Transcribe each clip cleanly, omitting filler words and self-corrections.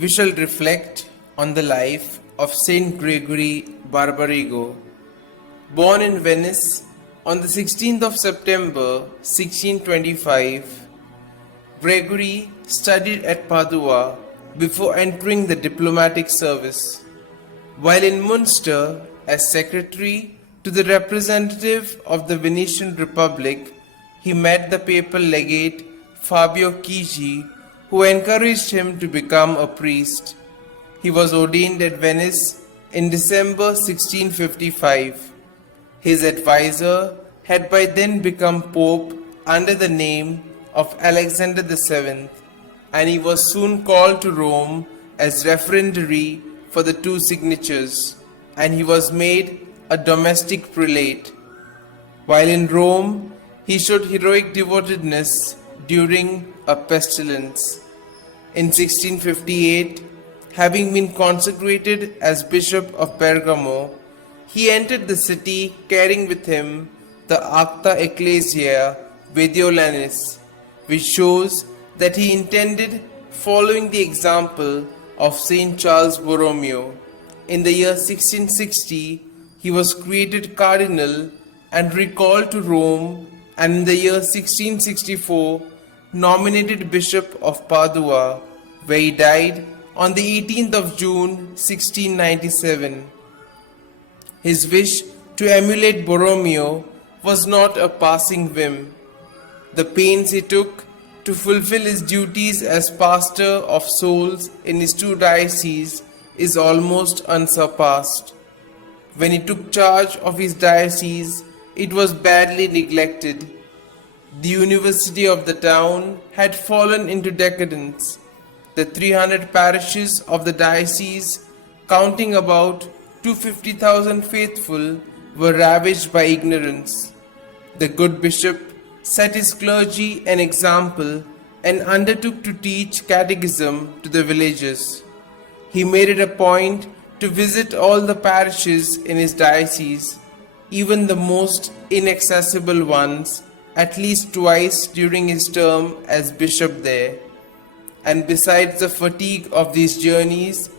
we shall reflect on the life of St Gregory Barbarigo. Born in Venice on the 16th of September 1625, Gregory studied at Padua before entering the diplomatic service. While in Munster as secretary to the representative of the Venetian Republic, he met the papal legate Fabio Chigi, who encouraged him to become a priest. He was ordained at Venice in December 1655. His advisor had by then become Pope under the name of Alexander VII, and he was soon called to Rome as referendary for the two signatures, and he was made a domestic prelate. While in Rome, he showed heroic devotedness during a pestilence. In 1658, having been consecrated as Bishop of Bergamo, he entered the city carrying with him the Acta Ecclesiae Mediolanis, which shows that he intended following the example of St. Charles Borromeo. In the year 1660, he was created cardinal and recalled to Rome, and in the year 1664, nominated Bishop of Padua, where he died on the 18th of June 1697. His wish to emulate Borromeo was not a passing whim. The pains he took to fulfill his duties as pastor of souls in his two dioceses is almost unsurpassed. When he took charge of his diocese, it was badly neglected. The university of the town had fallen into decadence. The 300 parishes of the diocese, counting about 250,000 faithful, were ravaged by ignorance. The good bishop set his clergy an example and undertook to teach catechism to the villagers. He made it a point to visit all the parishes in his diocese, even the most inaccessible ones, at least twice during his term as bishop there. And besides the fatigue of these journeys,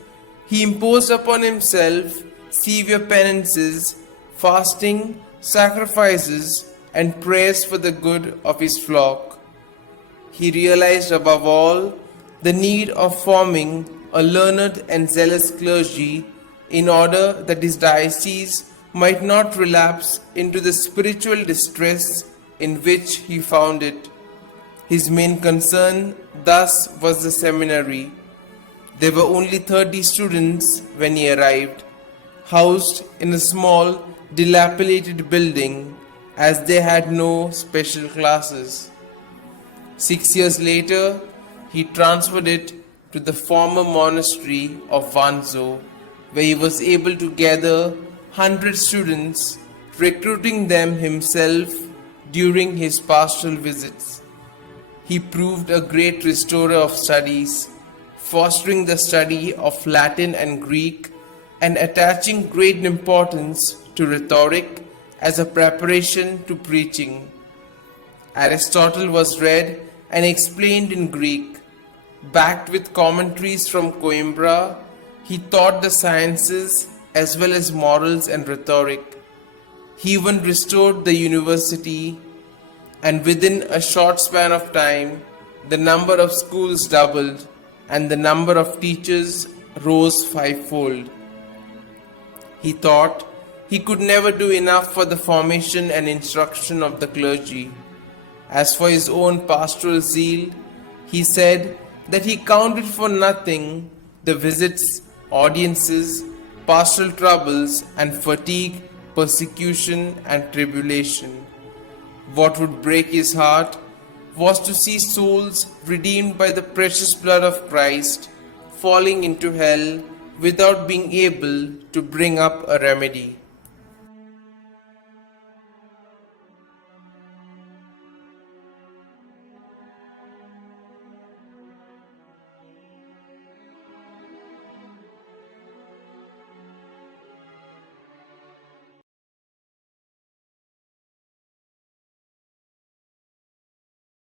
he imposed upon himself severe penances, fasting, sacrifices, and prayers for the good of his flock. He realized above all the need of forming a learned and zealous clergy in order that his diocese might not relapse into the spiritual distress in which he found it. His main concern thus was the seminary. There were only 30 students when he arrived, housed in a small, dilapidated building, as they had no special classes. 6 years later, he transferred it to the former monastery of Vanzo, where he was able to gather 100 students, recruiting them himself during his pastoral visits. He proved a great restorer of studies, fostering the study of Latin and Greek and attaching great importance to rhetoric as a preparation to preaching. Aristotle was read and explained in Greek. Backed with commentaries from Coimbra, he taught the sciences as well as morals and rhetoric. He even restored the university, and within a short span of time, the number of schools doubled and the number of teachers rose fivefold. He thought he could never do enough for the formation and instruction of the clergy. As for his own pastoral zeal, he said that he counted for nothing the visits, audiences, pastoral troubles, and fatigue, persecution, and tribulation. What would break his heart was to see souls redeemed by the precious blood of Christ falling into hell without being able to bring up a remedy.